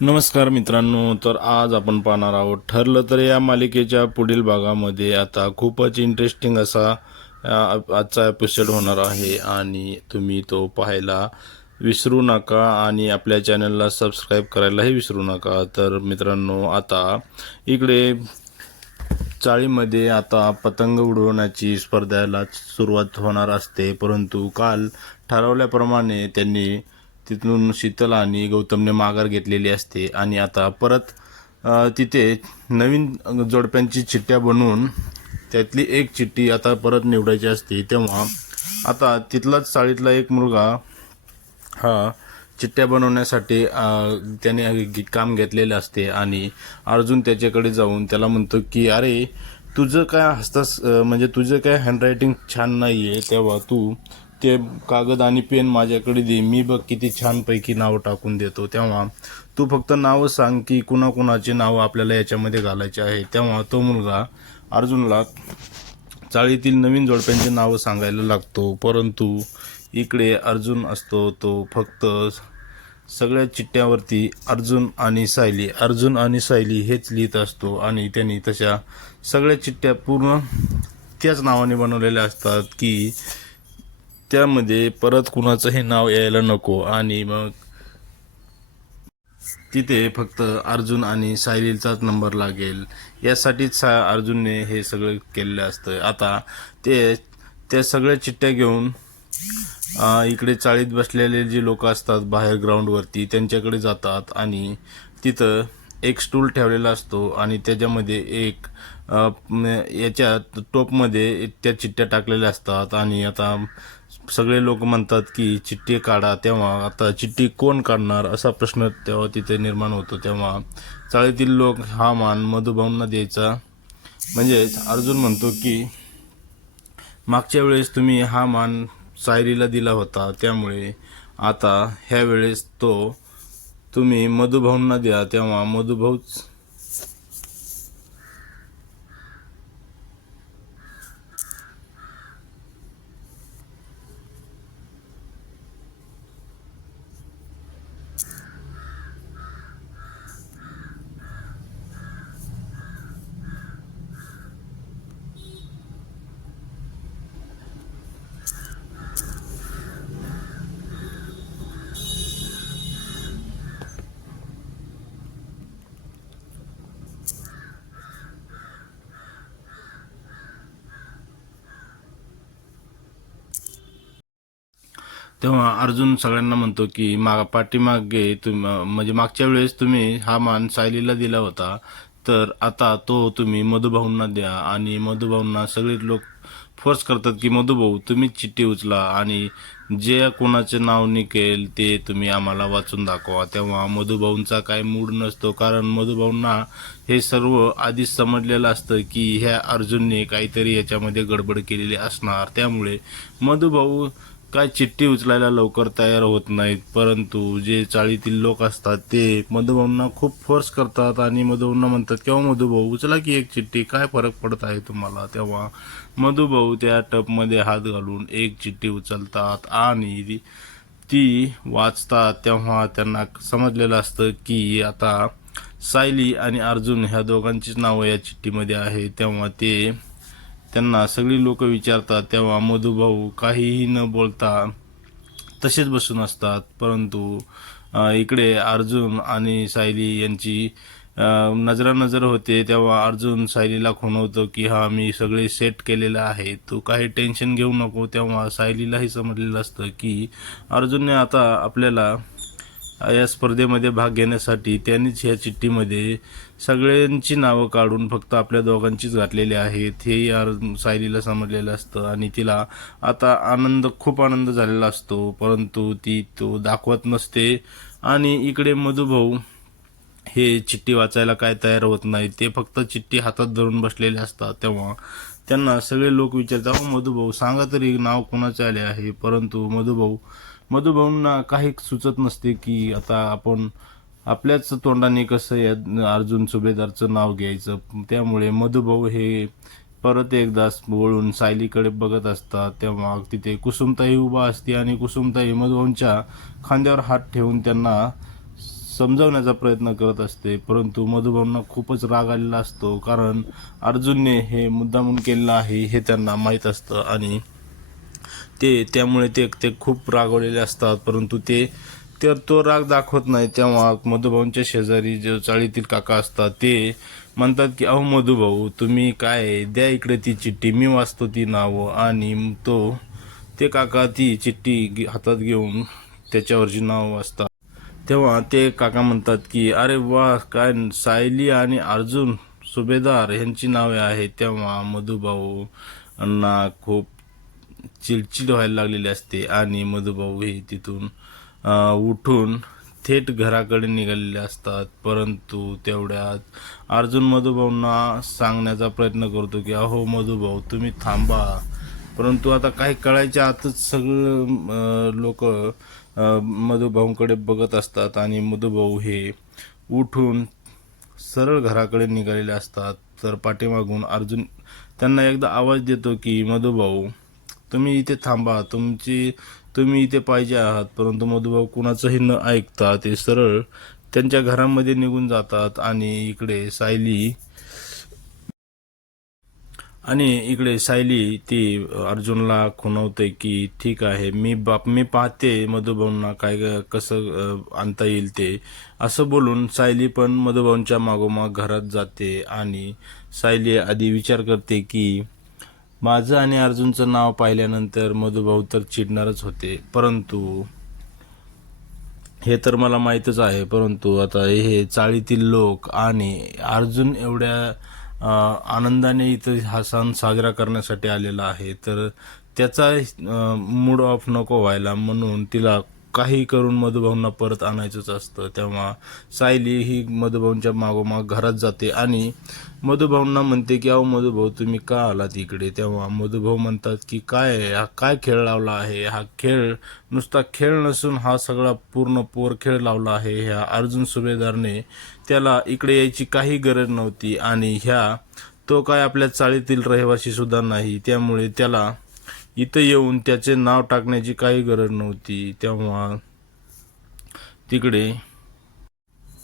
नमस्कार मित्रांनो तर आज आपण पाहणार आहोत ठरलं तर या मालिकेच्या पुढील भागामध्ये आता खूपच इंटरेस्टिंग असा आजचा एपिसोड होणार आहे आणि तुम्ही तो पाहायला विसरू नका आणि आपल्या चॅनलला सबस्क्राईब करायलाही विसरू नका. तर मित्रांनो आता इकडे चाळीमध्ये आता पतंग उडवण्याची स्पर्धेला सुरुवात होणार असते परंतु काल ठरवल्याप्रमाणे त्यांनी तिथून शीतल आणि गौतमने माघार घेतलेली असते. आणि आता परत तिथे नवीन जोडप्यांची चिठ्ठ्या बनवून त्यातली एक चिठ्ठी आता परत निवडायची असते. तेव्हा आता तिथलाच चाळीतला एक मुलगा हा चिठ्ठ्या बनवण्यासाठी त्याने काम घेतलेले असते. आणि अर्जुन त्याच्याकडे जाऊन त्याला म्हणतो की अरे तुझं काय हस्तास म्हणजे तुझं काय हँडरायटिंग छान नाही आहे तेव्हा तू ते कागद आणि पेन माझ्याकडे दे. मी बघ किती छानपैकी नावं टाकून देतो. तेव्हा तू फक्त नावं सांग की कुणाकुणाची नावं आपल्याला याच्यामध्ये घालायची आहे. तेव्हा तो मुलगा अर्जुनला चाळीतील नवीन जोडप्यांची नावं सांगायला लागतो. परंतु इकडे अर्जुन असतो. तो फक्त सगळ्या चिठ्ठ्यावरती अर्जुन आणि सायली. अर्जुन आणि सायली हेच लिहित असतो आणि त्यांनी तशा सगळ्या चिठ्ठ्या पूर्ण त्याच नावाने बनवलेल्या असतात की त्यामध्ये परत कुणाचंही नाव यायला नको आणि मग तिथे फक्त अर्जुन आणि सायलीचाच नंबर लागेल. यासाठीच सा अर्जुनने हे सगळं केलेलं असतं. आता ते त्या सगळ्या चिठ्ठ्या घेऊन इकडे चाळीत बसलेले जे लोक असतात बाहेर ग्राउंडवरती त्यांच्याकडे जातात आणि तिथं एक स्टूल ठेवलेला असतो आणि त्याच्यामध्ये एक याच्या टोपमध्ये त्या चिठ्ठ्या टाकलेल्या असतात आणि आता सगळे लोक म्हणतात की चिठ्ठी काढा तेव्हा आता चिठ्ठी कोण काढणार असा प्रश्न तेव्हा तिथे निर्माण होतो तेव्हा. चाळीतील लोक हा मान मधुभाऊंना द्यायचा. म्हणजेच अर्जुन म्हणतो की मागच्या वेळेस तुम्ही हा मान सायरीला दिला होता त्यामुळे आता ह्या वेळेस तो तुम्ही मधुभाऊंना द्या तेव्हा मधुभाऊच तेव्हा अर्जुन सगळ्यांना म्हणतो की माग पाठीमागे तुम म्हणजे मागच्या वेळेस तुम्ही हा मान सायलीला दिला होता. तर आता तो तुम्ही मधुभाऊंना द्या आणि मधुभाऊंना सगळे लोक फोर्स करतात की मधुभाऊ तुम्ही चिठ्ठी उचला आणि जे कोणाचे नाव निघेल ते तुम्ही आम्हाला वाचून दाखवा. तेव्हा मधुभाऊंचा काय मूड नसतो कारण मधुभाऊंना हे सर्व आधीच समजलेलं असतं की ह्या अर्जुनने काहीतरी याच्यामध्ये गडबड केलेली असणार. त्यामुळे मधुभाऊ काय चिठ्ठी उचलायला लवकर तयार होत नाहीत परंतु जे चाळीतील लोक असतात ते मधुभाऊंना खूप फोर्स करतात आणि मधुभाऊंना म्हणतात किंवा मधुभाऊ उचला की एक चिठ्ठी काय फरक पडत आहे तुम्हाला? तेव्हा मधुभाऊ त्या टपमध्ये हात घालून एक चिठ्ठी उचलतात आणि ती- ती वाचतात. तेव्हा त्यांना समजलेलं असतं की आता सायली आणि अर्जुन ह्या दोघांचीच नावं या चिठ्ठीमध्ये आहे तेव्हा ते त्यांना सगळी लोक विचारतात तेव्हा मधुभाऊ काहीही न बोलता तसेच बसून असतात. परंतु इकडे अर्जुन आणि सायली यांची नजरानजर होते तेव्हा अर्जुन सायलीला खुणवतो की हा मी सगळे सेट केलेलं आहे. तू काही टेन्शन घेऊ नको. तेव्हा सायलीलाही समजलेलं असतं की अर्जुनने आता आपल्याला या स्पर्धेमध्ये भाग घेण्यासाठी त्यांनीच ह्या चिठ्ठीमध्ये सगळ्यांची नावं काढून फक्त आपल्या दोघांचीच घातलेली आहेत. हे यार सायलीला समजलेलं असतं आणि तिला आता आनंद खूप आनंद झालेला असतो. परंतु ती तो दाखवत नसते. आणि इकडे मधुभाऊ हे चिठ्ठी वाचायला काय तयार होत नाही. ते फक्त चिठ्ठी हातात धरून बसलेले असतात. तेव्हा त्यांना सगळे लोक विचारतात मधुभाऊ सांगा तरी नाव कोणाचे आले आहे? परंतु मधुभाऊ मधुभाऊंना काही सुचत नसते की आता आपण आपल्याच तोंडाने कसं या अर्जुन सुभेदारचं नाव घ्यायचं त्यामुळे मधुभाऊ हे परत एकदा वळून सायलीकडे बघत असतात. तेव्हा तिथे कुसुमताई उभा असते आणि कुसुमताई मधुभाऊंच्या खांद्यावर हात ठेवून त्यांना समजावण्याचा प्रयत्न करत असते. परंतु मधुभाऊंना खूपच राग आलेला असतो कारण अर्जुनने हे मुद्दामून केलेलं आहे हे त्यांना माहीत असतं आणि ते त्यामुळे ते ते खूप रागवलेले असतात. परंतु ते तर तो राग दाखवत नाही. तेव्हा मधुभाऊंच्या शेजारी जे चाळीतील काका असतात ते म्हणतात की अहो मधुभाऊ तुम्ही काय द्या इकडे ती चिठ्ठी मी वाचतो ती नावं. आणि तो ते काका ती चिठ्ठी घे- हातात घेऊन त्याच्यावरची नावं वाचतात. तेव्हा ते काका म्हणतात की अरे वा काय सायली आणि अर्जुन सुभेदार यांची नावे आहेत. तेव्हा मधुभाऊ अण्णा खूप चिडचिड व्हायला लागलेली असते आणि मधुभाऊ हे तिथून उठून थेट घराकडे निघालेले असतात. परंतु तेवढ्यात अर्जुन मधुभाऊंना सांगण्याचा प्रयत्न करतो की अहो मधुभाऊ तुम्ही थांबा. परंतु आता काही कळायच्या आतच सगळं लोक मधुभाऊंकडे बघत असतात आणि मधुभाऊ हे उठून सरळ घराकडे निघालेले असतात. तर पाठीमागून अर्जुन त्यांना एकदा आवाज देतो की मधुभाऊ तुम्ही इथे थांबा. तुमची तुम्ही इथे पाहिजे आहात परंतु मधुभाऊ कुणाचंही न ऐकता ते सरळ त्यांच्या घरामध्ये निघून जातात आणि इकडे सायली आणि इकडे सायली ती अर्जुनला खुणवते की ठीक आहे मी बाप मी पाहते मधुभाऊंना काय कसं आणता येईल ते. असं बोलून सायली पण मधुभाऊंच्या मागोमाग घरात जाते आणि सायली आधी विचार करते की माझं आणि अर्जुनचं नाव पाहिल्यानंतर मधुभाऊ तर चिडणारच होते. परंतु हे तर मला माहीतच आहे परंतु आता हे चाळीतील लोक आणि अर्जुन एवढ्या आनंदाने इथं हा सण साजरा करण्यासाठी आलेला आहे तर त्याचा मूड ऑफ नको व्हायला म्हणून तिला काही करून मधुभाऊंना परत आणायचंच असतं. तेव्हा सायली ही मधुभाऊंच्या मागोमाग घरात जाते आणि मधुभाऊंना म्हणते की अहो मधुभाऊ तुम्ही का आलात इकडे? तेव्हा मधुभाऊ म्हणतात की काय हा काय खेळ लावला आहे? हा खेळ नुसता खेळ नसून हा सगळा पूर्ण पोर खेळ लावला आहे. ह्या अर्जुन सुभेदारने त्याला इकडे यायची काही गरज नव्हती आणि ह्या तो काय आपल्या चाळीतील रहिवासी सुद्धा नाही. त्यामुळे त्याला इथं येऊन त्याचे नाव टाकण्याची काही गरज नव्हती. तेव्हा तिकडे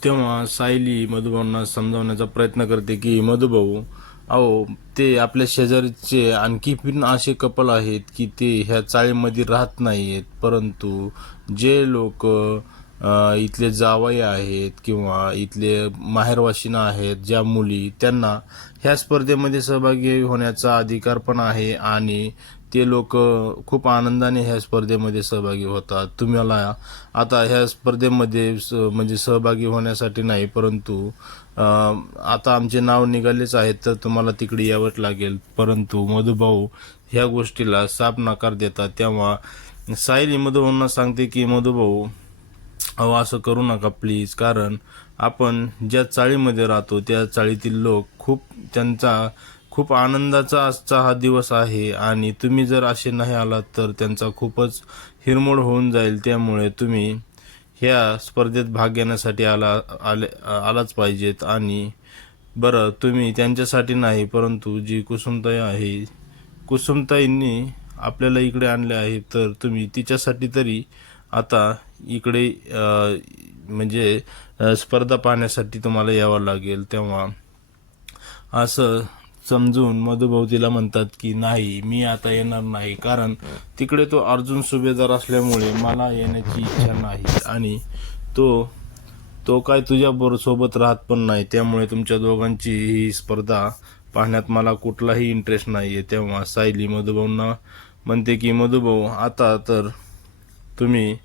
तेव्हा सायली मधुभाऊंना समजावण्याचा प्रयत्न करते की मधुभाऊ अहो ते आपल्या शेजारीचे आणखी पण असे कपल आहेत की ते ह्या चाळीमध्ये राहत नाही आहेत परंतु जे लोक इथले जावई आहेत किंवा इथले माहेरवाशिना आहेत ज्या मुली त्यांना ह्या स्पर्धेमध्ये सहभागी होण्याचा अधिकार पण आहे आणि ते लोक खूप आनंदाने ह्या स्पर्धेमध्ये सहभागी होतात. तुम्हाला आता ह्या स्पर्धेमध्ये स- म्हणजे सहभागी होण्यासाठी नाही परंतु आता आमचे नाव निघालेच आहेत तर तुम्हाला तिकडे यावंच लागेल. परंतु मधुभाऊ ह्या गोष्टीला साफ नकार देतात. तेव्हा सायली मधुभाऊंना सांगते की मधुभाऊ अहो असं करू नका प्लीज कारण आपण ज्या चाळीमध्ये राहतो त्या चाळीतील लोक खूप त्यांचा खूप आनंदाचा आजचा हा दिवस आहे आणि तुम्ही जर असे नाही आलात तर त्यांचा खूपच हिरमोड होऊन जाईल त्यामुळे तुम्ही ह्या स्पर्धेत भाग घेण्यासाठी आला आले आलाच पाहिजेत. आणि बरं तुम्ही त्यांच्यासाठी नाही परंतु जी कुसुमताई आहे कुसुमताईंनी आपल्याला इकडे आणले आहे तर तुम्ही तिच्यासाठी तरी आता इकडे म्हणजे स्पर्धा पाहण्यासाठी तुम्हाला यावं लागेल. तेव्हा असं समजून मधुभाऊ तिला म्हणतात की नाही मी आता येणार नाही. कारण तिकडे तो अर्जुन सुभेदार असल्यामुळे मला येण्याची इच्छा नाही. आणि तो तो काय तुझ्या बरोबर सोबत राहत पण नाही. त्यामुळे तुमच्या दोघांची ही स्पर्धा पाहण्यात मला कुठलाही इंटरेस्ट नाही आहे तेव्हा सायली मधुभाऊंना म्हणते की मधुभाऊ आता तर तुम्ही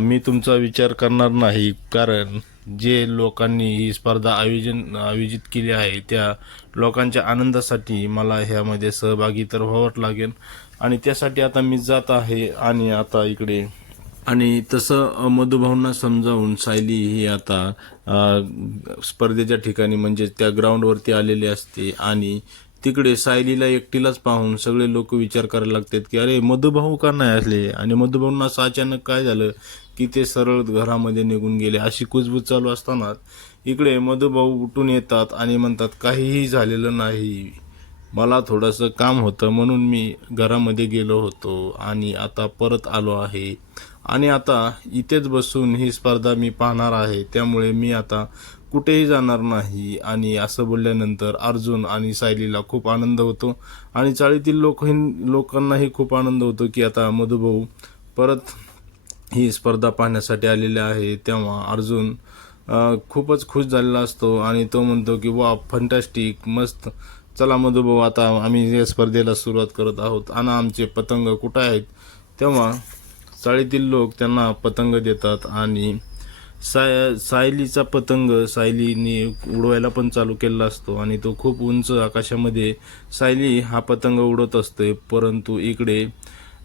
मी तुमचा विचार करणार नाही. कारण जे लोकांनी ही स्पर्धा आयोजन आयोजित केली आहे त्या लोकांच्या आनंदासाठी मला ह्यामध्ये सहभागी तर व्हावंच लागेल. आणि त्यासाठी आता मी जात आहे आणि आता इकडे. आणि तसं मधुभावना मधुभाऊंना समजावून सायली ही आता स्पर्धेच्या ठिकाणी म्हणजे त्या ग्राउंडवरती आलेली असते. आणि तिकडे सायलीला एकटीलाच पाहून सगळे लोक विचार करायला लागतात की अरे मधुभाऊ का नाही असले आणि मधुभाऊंना असं अचानक काय झालं? की ते सरळ घरामध्ये निघून गेले. अशी कुजबूज चालू असताना इकडे मधुभाऊ उठून येतात आणि म्हणतात काहीही झालेलं नाही. मला थोडंसं काम होतं म्हणून मी घरामध्ये गेलो होतो आणि आता परत आलो आहे. आणि आता इथेच बसून ही स्पर्धा मी पाहणार आहे. त्यामुळे मी आता कुठेही जाणार नाही. आणि असं बोलल्यानंतर अर्जुन आणि सायलीला खूप आनंद होतो. आणि चाळीतील लोक लोकांनाही खूप आनंद होतो की आता मधुभाऊ परत ही स्पर्धा पाहण्यासाठी आलेले आहे. तेव्हा अर्जुन खूपच खुश झालेला असतो आणि तो म्हणतो की वा फंटॅस्टिक मस्त. चला मधुभाऊ आता आम्ही या स्पर्धेला सुरुवात करत आहोत. आणि आमचे पतंग कुठं आहेत? तेव्हा चाळीतील लोक त्यांना पतंग देतात आणि साय सायलीचा पतंग सायलीने उडवायला पण चालू केलेला असतो आणि तो खूप उंच आकाशामध्ये सायली हा पतंग उडवत असते परंतु इकडे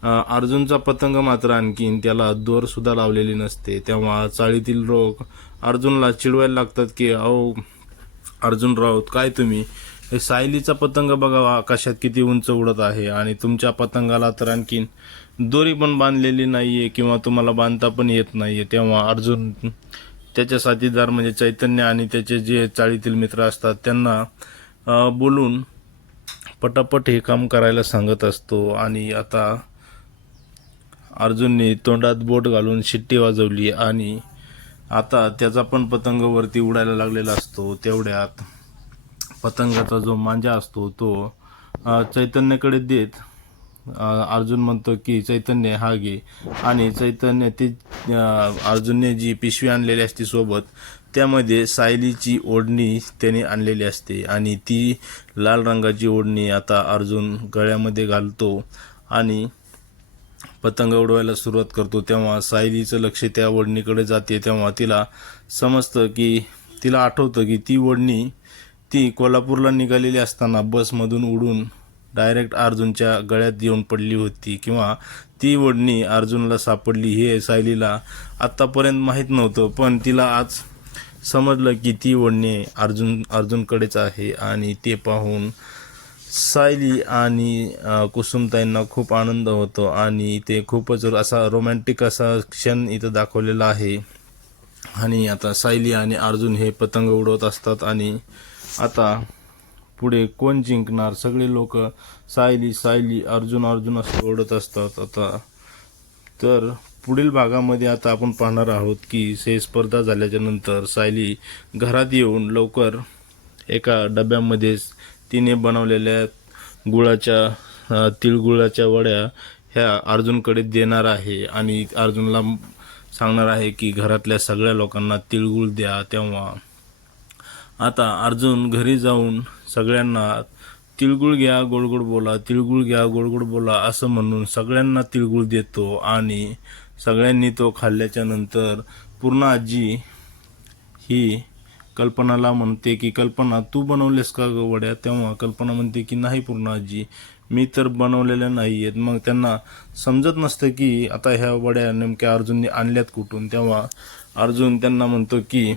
अर्जुनचा पतंग मात्र आणखीन त्याला दोर सुद्धा लावलेली नसते. तेव्हा चाळीतील लोक अर्जुनला चिडवायला लागतात की अहो अर्जुन राऊत काय तुम्ही? हे सायलीचा पतंग बघा आकाशात किती उंच उडत आहे आणि तुमच्या पतंगाला तर आणखीन दोरी पण बांधलेली नाही आहे किंवा तुम्हाला बांधता पण येत नाही आहे तेव्हा अर्जुन त्याच्या साथीदार म्हणजे चैतन्य आणि त्याचे जे चाळीतील मित्र असतात त्यांना बोलून पटापट हे काम करायला सांगत असतो. आणि आता अर्जुनने तोंडात बोट घालून शिट्टी वाजवली आणि आता त्याचा पण पतंग वरती उडायला लागलेला असतो. तेवढ्यात पतंगाचा जो मांजा असतो तो चैतन्याकडे देत अर्जुन म्हणतो की चैतन्य हा घे. आणि चैतन्य ती अर्जुनने जी पिशवी आणलेली असते सोबत त्यामध्ये सायलीची ओढणी त्याने आणलेली असते. आणि ती लाल रंगाची ओढणी आता अर्जुन गळ्यामध्ये घालतो. आणि पतंग उडवायला सुरुवात करतो. तेव्हा सायलीचं लक्ष त्या वडणीकडे जाते. तेव्हा तिला समजतं की तिला आठवतं की ती वडणी ती कोल्हापूरला निघालेली असताना बसमधून उडून डायरेक्ट अर्जुनच्या गळ्यात येऊन पडली होती किंवा ती ओढणी अर्जुनला सापडली हे सायलीला आत्तापर्यंत माहीत नव्हतं. पण तिला आज समजलं की ती ओढणी अर्जुन अर्जुनकडेच आहे आणि ते पाहून सायली आणि कुसुमताईंना खूप आनंद होतो आणि ते खूपच असा रोमॅन्टिक असा क्षण इथं दाखवलेला आहे. आणि आता सायली आणि अर्जुन हे पतंग उडवत असतात आणि आता पुढे कोण जिंकणार? सगळे लोक सायली सायली अर्जुन अर्जुन असं ओढत असतात. आता तर पुढील भागामध्ये आता आपण पाहणार आहोत की हे स्पर्धा झाल्याच्यानंतर सायली घरात येऊन लवकर एका डब्यामध्ये तिने बनवलेल्या गुळाच्या तिळगुळाच्या वड्या ह्या अर्जुनकडे देणार आहे आणि अर्जुनला सांगणार आहे की घरातल्या सगळ्या लोकांना तिळगुळ द्या तेव्हा. आता अर्जुन घरी जाऊन सगळ्यांना तिळगुळ घ्या गोडगोड बोला तिळगुळ घ्या गोडगोड बोला असं म्हणून सगळ्यांना तिळगुळ देतो आणि सगळ्यांनी तो खाल्ल्याच्या नंतर पूर्ण आजी ही कल्पनाला म्हणते की कल्पना तू बनवलेस का ग वड्या? तेव्हा कल्पना म्हणते की नाही पूर्ण आजी मी तर बनवलेल्या नाही आहेत मग त्यांना समजत नसतं की आता ह्या वड्या नेमक्या अर्जुनने आणल्यात कुठून? तेव्हा अर्जुन त्यांना म्हणतो की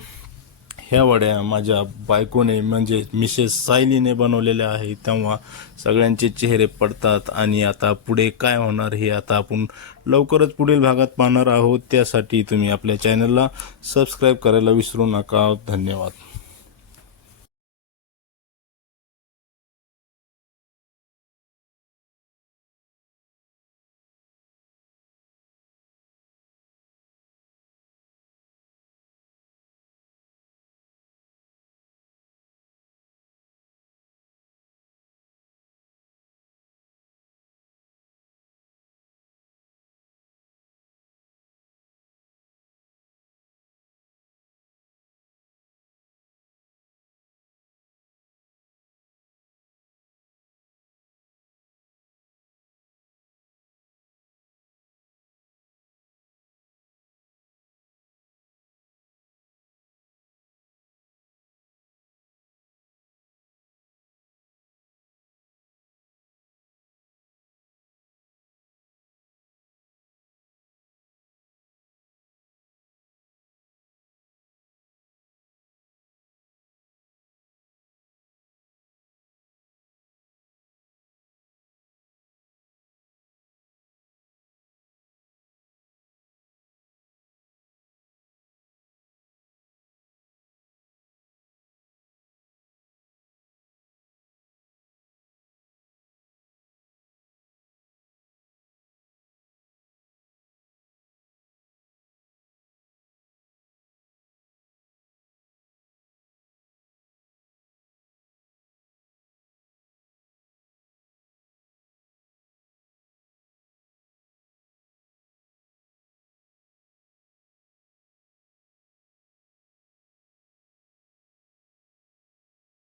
ह्या वड्या माझ्या बायकोने म्हणजे मिसेस सायलीने बनवलेल्या आहेत. तेव्हा सगळ्यांचे चेहरे पडतात आणि आता पुढे काय होणार हे आता आपण लवकरच पुढील भागात पाहणार आहोत. त्यासाठी तुम्ही आपल्या चॅनलला सबस्क्राईब करायला विसरू नका. धन्यवाद.